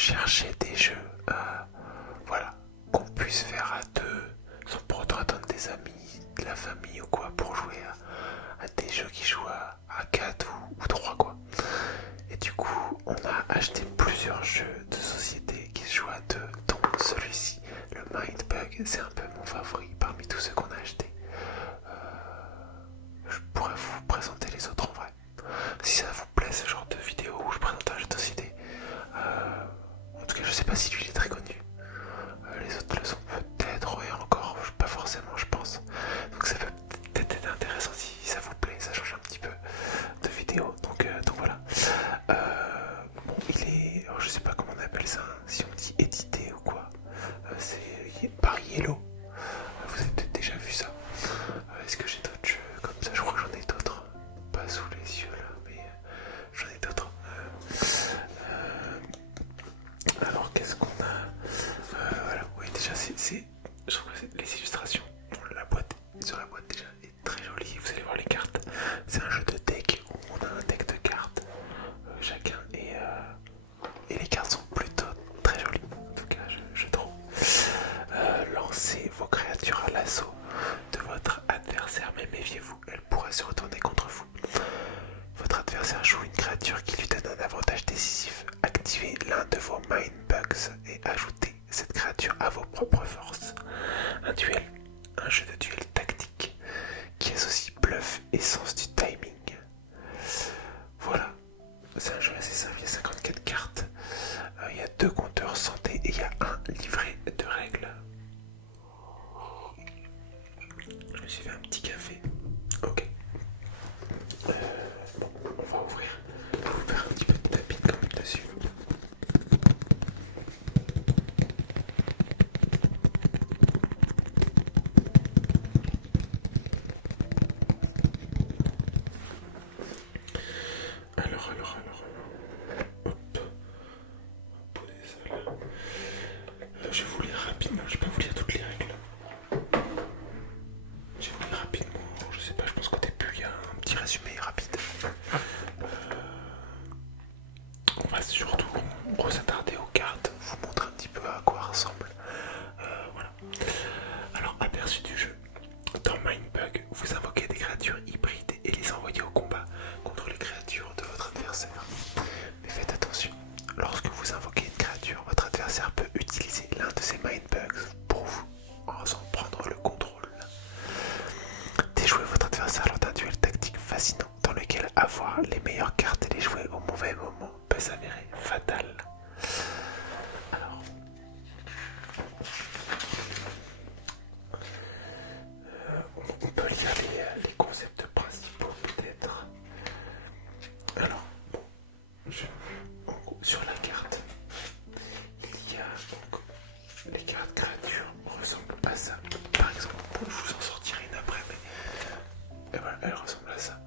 chercher des jeux, voilà, qu'on puisse faire à deux, sans pour autant attendre des amis, de la famille ou quoi, pour jouer à des jeux qui jouent à 4 ou 3 quoi. Et du coup, on a acheté plusieurs jeux de société qui se jouent à deux, dont celui-ci, le Mindbug, c'est un peu mon favori parmi tous ceux qu'on a achetés. Je pourrais vous présenter les autres en vrai. Si ça vous plaît ce genre de vidéo où je présente un jeu de société. En tout cas, je sais pas si lui il est très connu. Les autres le sont peut-être, et encore, pas forcément, je pense. Donc ça peut peut-être être intéressant si ça vous plaît, ça change un petit peu de vidéo. Donc voilà. Bon, il est, alors, je sais pas comment on appelle ça, hein, si on dit édité ou quoi. C'est par Yellow. Vous avez peut-être déjà vu ça. Est-ce que j'ai d'autres jeux comme ça? Je crois que j'en ai d'autres. Pas sous les yeux là, mais j'en ai d'autres. Alors qu'est-ce qu'on a? Voilà, oui déjà je trouve que les illustrations, la boîte, sur la boîte déjà est très jolie. Vous allez voir les cartes. C'est un jeu de deck où on a un deck de cartes chacun et les cartes sont plutôt très jolies. En tout cas, je trouve. Lancez vos créatures à l'assaut de votre adversaire, mais méfiez-vous, elle pourrait se retourner contre vous. Votre adversaire joue une créature qui lui donne un avantage décisif. Activez l'un de vos Mind Bugs et ajoutez cette créature à vos propres forces. Un jeu de duel tactique qui associe bluff et sens du timing. Voilà, c'est un jeu assez simple, il y a 54 cartes, il y a 2 compteurs santé et il y a un livret de règles. Je me suis fait un petit café. Ok. Bon, on va ouvrir. On va faire un petit peu de tapis quand même dessus. Alors. Hop. On va poser ça là. Je vais vous lire rapidement. Je vais pas vous lire toutes les règles. Je vais vous lire rapidement. Je sais pas, je pense qu'au début il y a un petit résumé rapide. On va surtout s'attarder aux cartes, vous montrer un petit peu à quoi ressemble. Voilà. Alors, aperçu du jeu. Dans Mindbug, vous invoquez des créatures hybrides et les envoyez au combat contre les créatures de votre adversaire. Mais faites attention, lorsque vous invoquez une créature, votre adversaire peut utiliser l'un de ses Mindbugs pour vous en prendre le contrôle. Déjouez votre adversaire lors d'un duel tactique fascinant dans lequel avoir les meilleures cartes et les jouer au mauvais moment peut s'avérer fatal. Alors, on peut lire les concepts principaux peut-être. Alors, bon, sur la carte, il y a donc les cartes créatures ressemblent à ça. Par exemple, bon, je vous en sortirai une après, mais et voilà, elle ressemble à ça.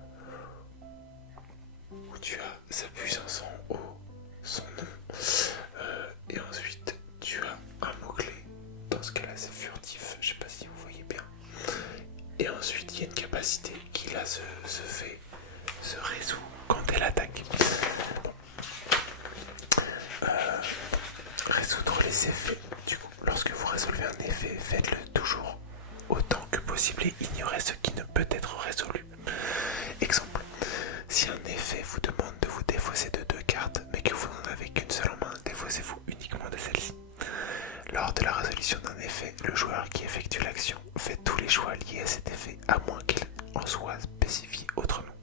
Où tu as sa puissance en haut, son nom, et ensuite tu as un mot-clé. Dans ce cas-là, c'est furtif. Je sais pas si vous voyez bien. Et ensuite, il y a une capacité qui là se résout quand elle attaque. Résoudre les effets. Du coup, lorsque vous résolvez un effet, faites-le toujours autant que possible et ignorez ce qui ne peut être résolu. Exemple, si un effet vous demande de vous défausser de 2 cartes, mais que vous n'en avez qu'une seule en main, défaussez-vous uniquement de celle-ci. Lors de la résolution d'un effet, le joueur qui effectue l'action fait tous les choix liés à cet effet, à moins qu'il en soit spécifié autrement.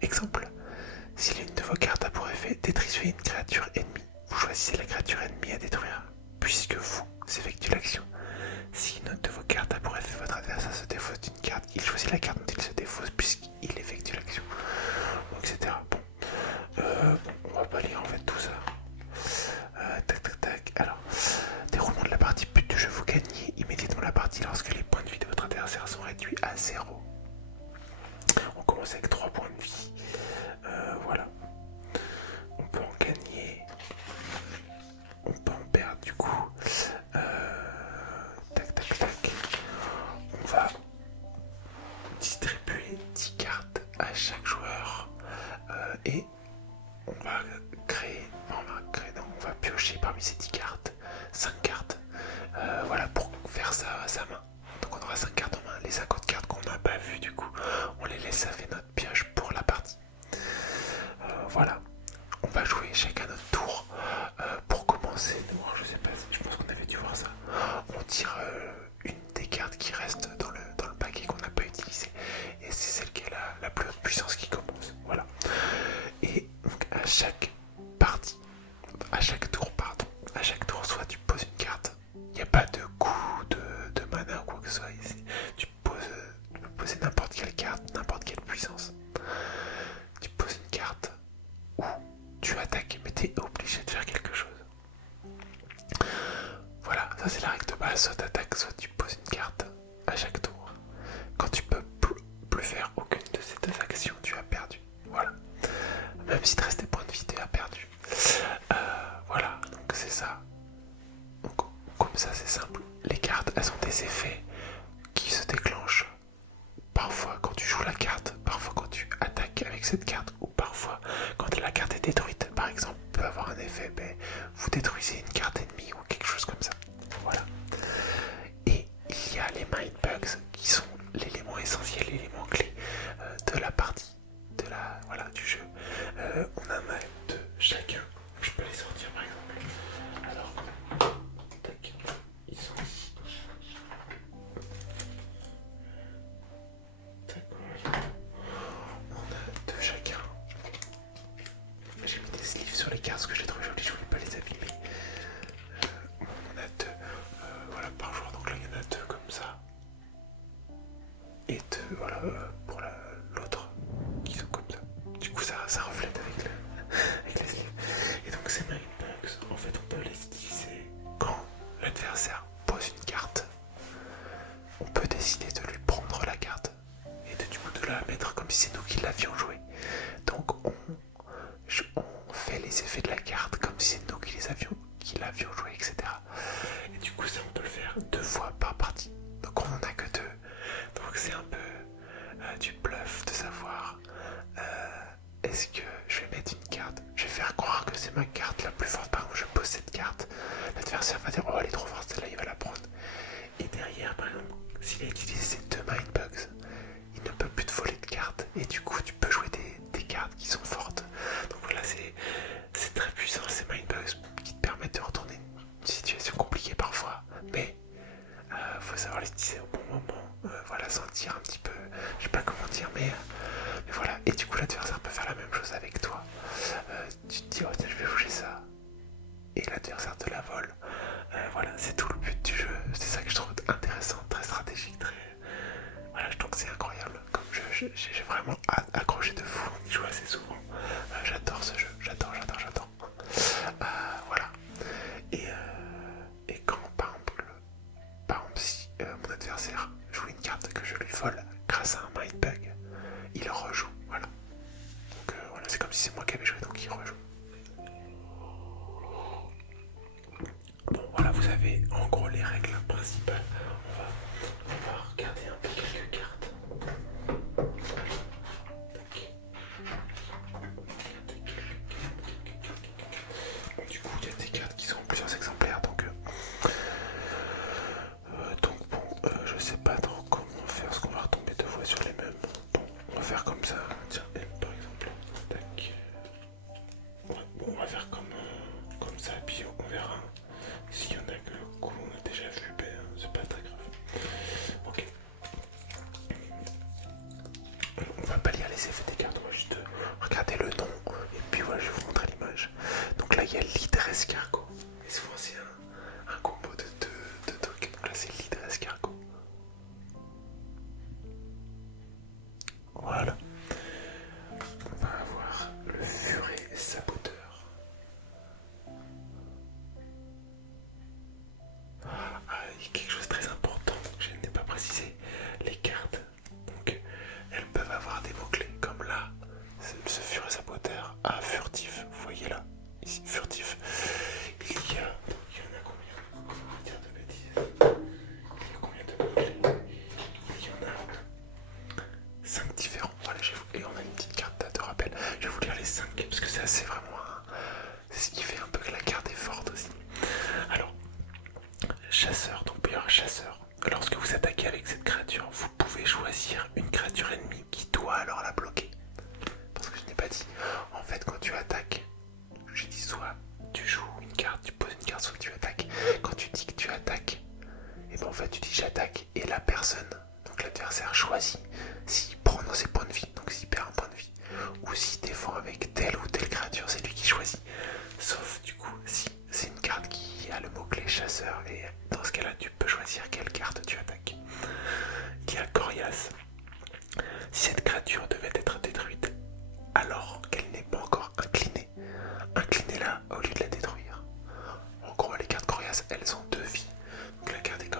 Exemple, si l'une de vos cartes a pour effet détruire une créature ennemie, vous choisissez la créature ennemie à détruire, puisque vous effectuez l'action. Si une autre de vos cartes a pour effet votre adversaire se défausse d'une carte, il choisit la carte dont il se défausse puisqu'il effectue l'action, etc. Bon, on va pas lire en fait tout ça. Tac. Alors, déroulement de la partie. But du jeu, vous gagnez immédiatement la partie lorsque les points de vie de votre adversaire sont réduits à 0. On commence avec 3 points de vie. Voilà. On peut en gagner. On peut en perdre du coup. Tac. On va distribuer 10 cartes à chaque joueur et on va créer Voilà, soit t'attaques, soit tu poses une carte à chaque tour. Quand tu peux plus faire aucune de ces deux actions, tu as perdu. Voilà. Même si te reste des points de vie, tu as perdu. Voilà, donc c'est ça. Donc, comme ça, c'est simple. Les cartes, elles ont des effets qui se déclenchent parfois quand tu joues la carte, parfois quand tu attaques avec cette carte, ou parfois quand la carte est détruite. Par exemple, peut avoir un effet, vous détruisez une carte ennemie ou quelque chose comme ça. Voilà. Et il y a les mind bugs qui sont l'élément essentiel, l'élément clé de la partie, du jeu. On en a deux chacun. Je peux les sortir par exemple. Alors, tac, ils sont ici. Tac, voilà. On a deux chacun. J'ai mis des sleeves sur les cartes parce que j'ai trouvé joli, je voulais pas les abîmer. On a deux, voilà, par joueur. Donc là, il y en a deux comme ça. Et deux, voilà, pour l'autre, qui sont comme ça. Du coup, ça reflète avec les sleeves. Et donc, ces mind bugs, en fait, on peut les utiliser quand l'adversaire pose une carte. On peut décider de lui prendre la carte et du coup de la mettre comme si c'est nous qui l'avions jouée. Donc, on fait les effets de la carte comme si c'est nous qui l'avions joué, etc. Et du coup, ça, on peut le faire 2 fois par partie. Donc, on n'en a que 2. Donc, c'est un peu du bluff de savoir est-ce que je vais mettre une carte, je vais faire croire que c'est ma carte la plus forte. Par exemple, je pose cette carte, l'adversaire va dire oh, elle est trop forte, celle-là, il va la prendre. Et derrière, par exemple, s'il a utilisé ces 2 mind bugs, il ne peut plus te voler de cartes. Et du coup, tu peux jouer des cartes qui sont fortes. Donc voilà, c'est très puissant ces mind bugs qui te permettent de retourner une situation compliquée parfois. Mais faut savoir les utiliser au bon moment. Voilà, sentir un petit peu, je sais pas comment dire, mais voilà. Et du coup, l'adversaire peut faire la même chose avec toi. Tu te dis oh tiens, je vais jouer ça. Et l'adversaire te la vole. Voilà, c'est tout le but du jeu. C'est ça que je trouve intéressant, très stratégique, très... Voilà, je trouve que c'est incroyable. Comme jeu, j'ai vraiment accroché de fou. On y joue assez souvent. J'adore ce jeu. J'adore. Voilà. Et quand, par exemple si mon adversaire joue une carte que je lui vole grâce à un mind bug, il rejoue. Voilà. Donc voilà, c'est comme si c'est moi qui avais joué, donc il rejoue. Bon, voilà, vous avez en gros les règles principales. On va regarder un peu quelques cartes. Bon, du coup, il y a des cartes qui sont en plusieurs exemplaires, donc bon, je sais pas trop comment faire, parce qu'on va retomber 2 fois sur les mêmes. Bon, on va faire comme ça. Tiens, par exemple. Tac. Ouais, bon, on va faire comme ça, puis on verra. S'il y en a que le coup on a déjà vu, c'est pas très grave. Ok. On va pas lire les effets des cartes, on va juste regarder le nom. Et puis voilà, je vais vous montrer l'image. Donc là, il y a l'hydre escargot. Et souvent, c'est un combo de deux trucs. Donc là, c'est l'hydre escargot. Voilà. On va avoir le furet saboteur. Il y a quelque chose de très important que je n'ai pas précisé. Les cartes, donc, elles peuvent avoir des mots-clés comme là, ce furet saboteur à furtif. Vous voyez là, ici, furtif. Il y en a combien? Comment dire de bêtises? Il y a combien de mots-clés? Il y en a 5 différents. Voilà, et on a une petite carte de rappel. Je vais vous lire les 5 parce que c'est vraiment c'est ce qui fait un peu que la carte est forte aussi. Alors, chasseur, donc meilleur chasseur. Lorsque vous attaquez avec cette créature, vous pouvez choisir une créature ennemie qui doit alors la bloquer. Parce que je n'ai pas dit. En fait, quand tu attaques, j'ai dit soit tu joues une carte, tu poses une carte, soit tu attaques. Quand tu dis que tu attaques, et ben en fait tu dis j'attaque et la personne, donc l'adversaire choisit s'il prend dans ses points de vie, donc s'il perd un point de vie, ou s'il défend avec telle ou telle créature, c'est lui qui choisit. Sauf du coup si c'est une carte qui a le mot-clé chasseur, et dans ce cas-là tu peux choisir quelle carte tu attaques. Il y a Corias. Si cette créature devait être détruite alors qu'elle n'est pas encore inclinée, inclinez-la au lieu de la détruire. En gros, les cartes Corias, elles ont 2 vies. Donc la carte est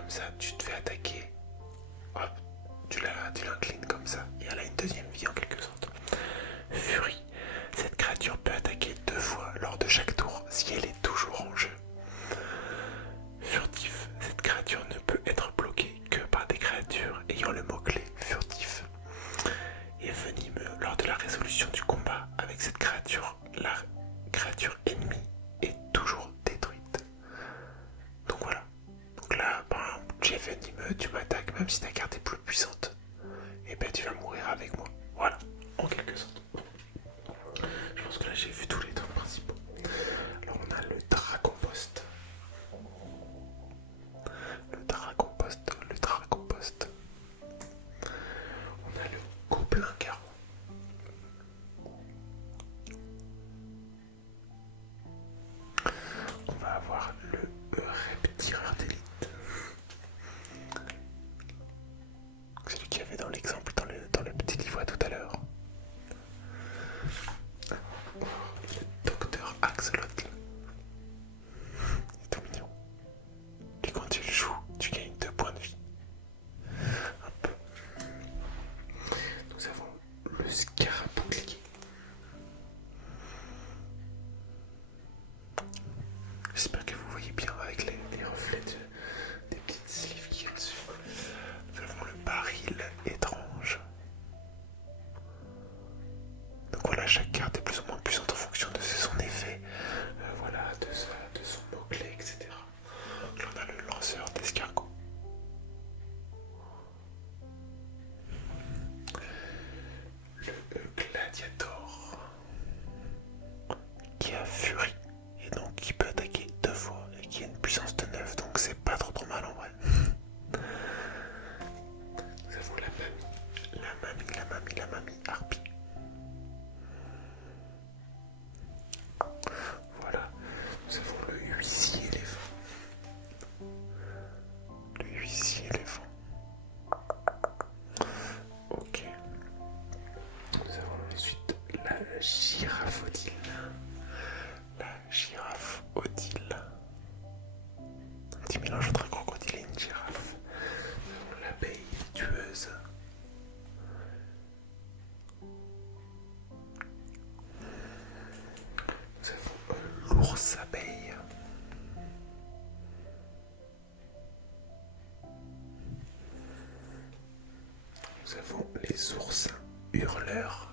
les oursins hurleurs.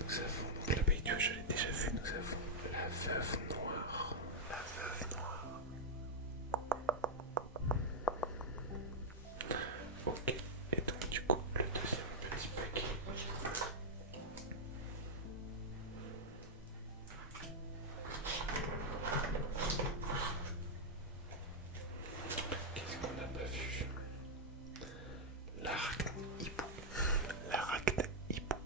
Nous avons donc l'abeille du je l'ai déjà vu. Nous avons la veuve noire. La veuve noire. Ok, et donc du coup le deuxième petit paquet. Qu'est-ce qu'on n'a pas vu? L'arachne hibou. L'arachne hibou.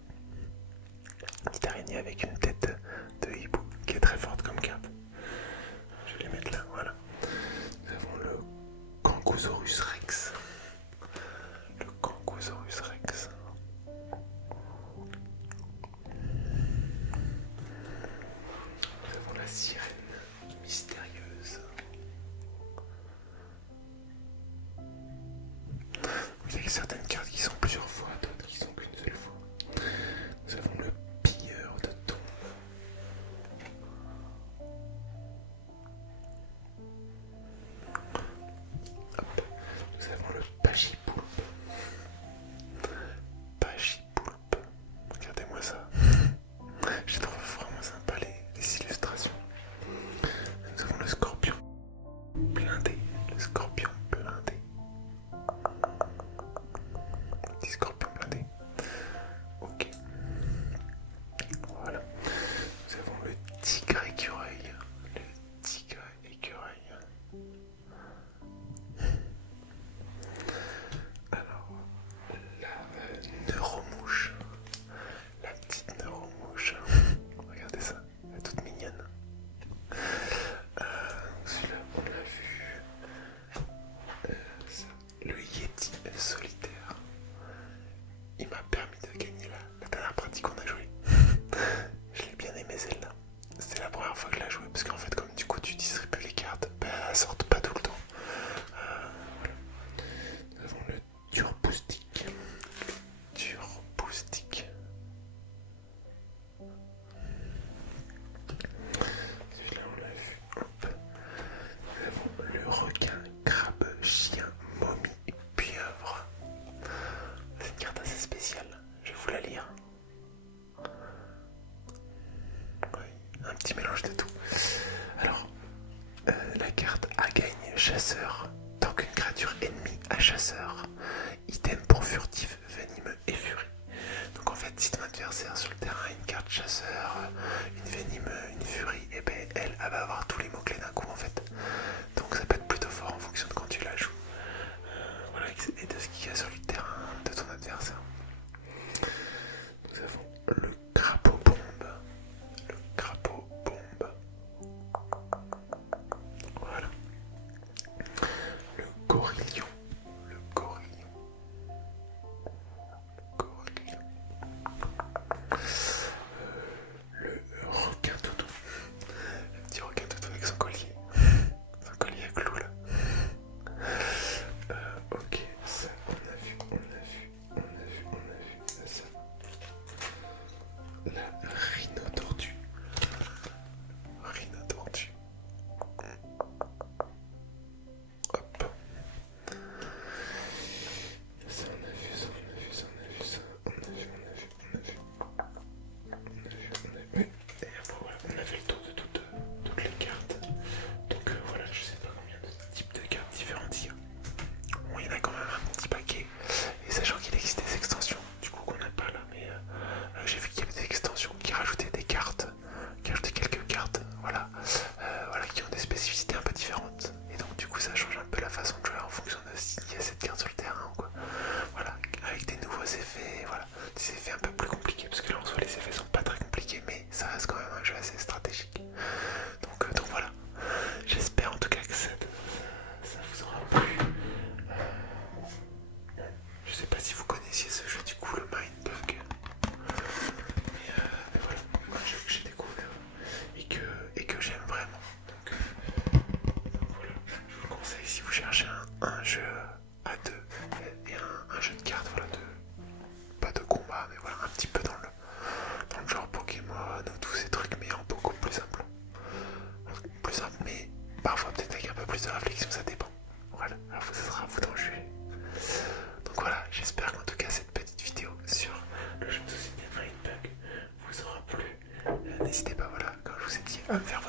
Petite araignée avec une tête de hibou qui est très forte comme cape. Je vais les mettre là, voilà. Nous avons le Kangosaurus rex. Le Kangosaurus rex. Nous avons la sirène mystérieuse. Il y a certaines cartes qui sont plusieurs fois, d'autres qui sont qu'une seule fois. Nous avons le pilleur de tombes. Nous avons le Pagipoulpe. Pagipoulpe. Regardez-moi ça. Je trouve vraiment sympa les illustrations. Nous avons le scorpion blindé. Le scorpion blindé. Petit scorpion blindé. Ok. Voilà. Nous avons le tigre écureuil. Le tigre écureuil. Alors, la neuromouche. La petite neuromouche. Regardez ça, elle est toute mignonne. Celui-là, on l'a vu. Ça, le Yeti solitaire. Il m'a permis de gagner la dernière partie qu'on a jouée. Je l'ai bien aimé celle-là. C'était la première fois que je la jouais parce qu'en fait, comme du coup tu distribues les cartes, elles sortent pas tout le temps. Voilà. Nous avons le Turboustique. Turboustique. Celui-là, on l'a vu. Hop. Nous avons le requin, crabe, chien, momie, pieuvre. C'est une carte assez spéciale. Je vais vous la lire. Oui, un petit mélange de tout. Alors, la carte A gagne chasseur. Tant qu'une créature ennemie a chasseur. Item pour furtif, venimeux et furie. Donc en fait, si ton adversaire sur le terrain a une carte chasseur, une venimeux, une furie, et ben elle va avoir tous les mots-clés d'un coup en fait. Donc ça peut être plutôt fort en fonction de quand tu la joues. Voilà, et de ce qu'il y a sur le terrain de ton adversaire. Nous avons le crapaud bombe. Le crapaud bombe. Voilà. Le gorillon. Le gorillon. Gorillon. va me faire